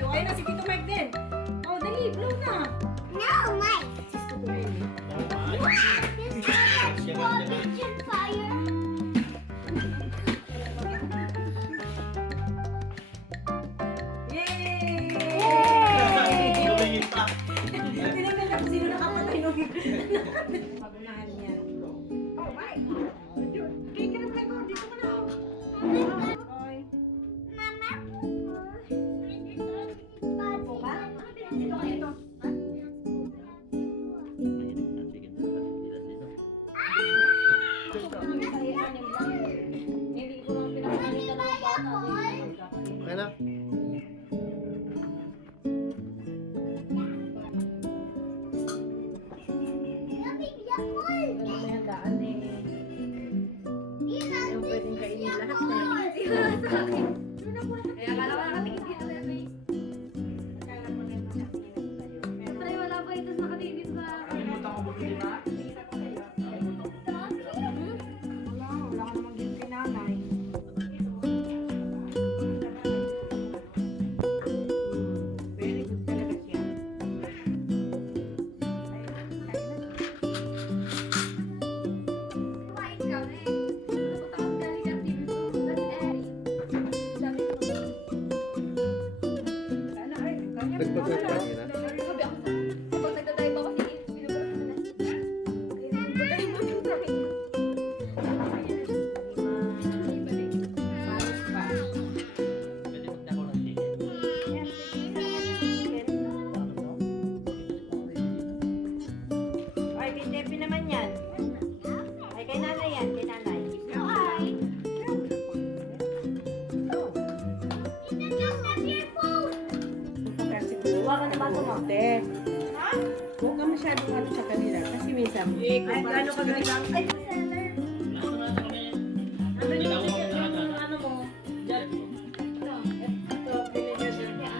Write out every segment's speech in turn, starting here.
O, ayun na si Tito Mike din. O, dali, blow na. No, Mike. Pigeon fire. Yay! Tumingin pa. Tinignan na kung sino nakapatay nung pagunahan niya. Oh, Mike. Kaya ka naman kayo, dito ka na. Oy. Mama. Upo ka? Dito ka, ito. Hindi ko lang pinapakita ng bata. Okay na. Ano na yung daan eh. Yung pwedeng kainin lahat eh. Kaya akala ko nakatingin dito na may. Akala ko na yung nakatingin sa'yo. Pero Pero wala pa ito nakatingin dito sa. Kalimutan ko bumili na. wala ka namang gilty nanay. Very good talaga siya. Kumain ka na eh. Natakot ka rin ang dito. That's airy. Sabi ko. Sana ay, kanya Nagpapit ka nila. Sabi ako sa. Kapag nagdadive ako si Ace, binubura ko na. Pagkain mo yung sa akin. Paris pa. Pwede magdako ng ticket. Ay, kay Tepi naman yan. Ay, kay nanay yan, kay nanay. Huwag ka naman tumakte. Huwag ka masyadong ano sa kanila. Kasi minsan, ay, gano'n ka ganyan. Ay, ano yung ticket yung ano mo? Diyan. Ito, pinigyan niya.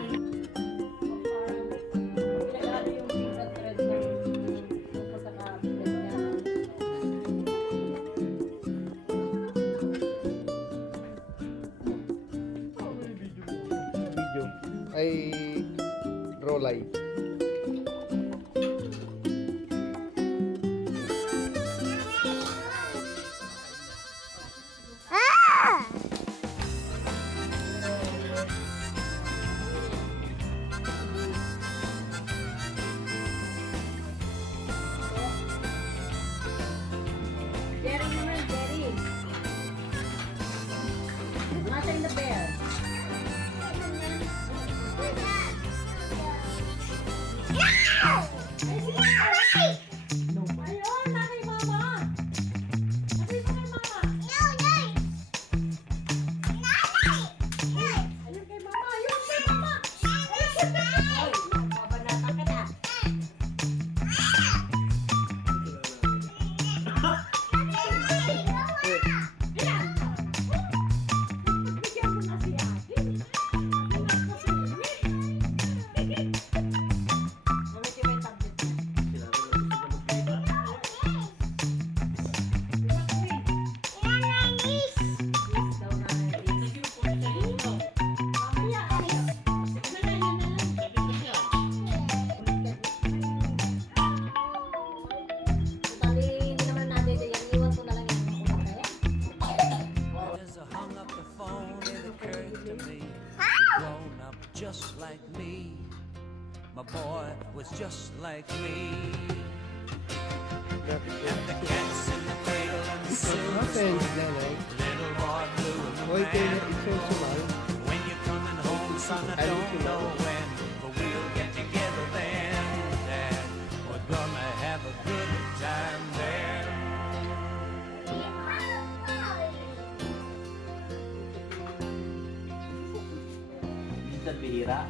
Pinagano yung finger thread ng pagkakabigat niya. Video. Ay, rolay. Jerry naman, Jerry. Masa in the bear. Ayun, nanay mama. Sabi mo kay mama. Ayun kay mama. Ayun kay mama. Ay, babanata ka na. Bigyan mo na si ate. Anak ko si Mimi. Gamitin mo yung tablet niya. Daw na hindi naman natin yan. Iwan ko na lang yan. As I hung up the phone, it occurred to me you'd grown up just like me. My boy was just like me. And the cat's in the cradle and the silver Happens, spoon. nanay. Little boy blue and Hoy, the kaya man intentional. when you're coming home, son, I Ay, don't sila. know when, but we'll get together then, Dad. We're gonna have a good time there. Minsan bihira.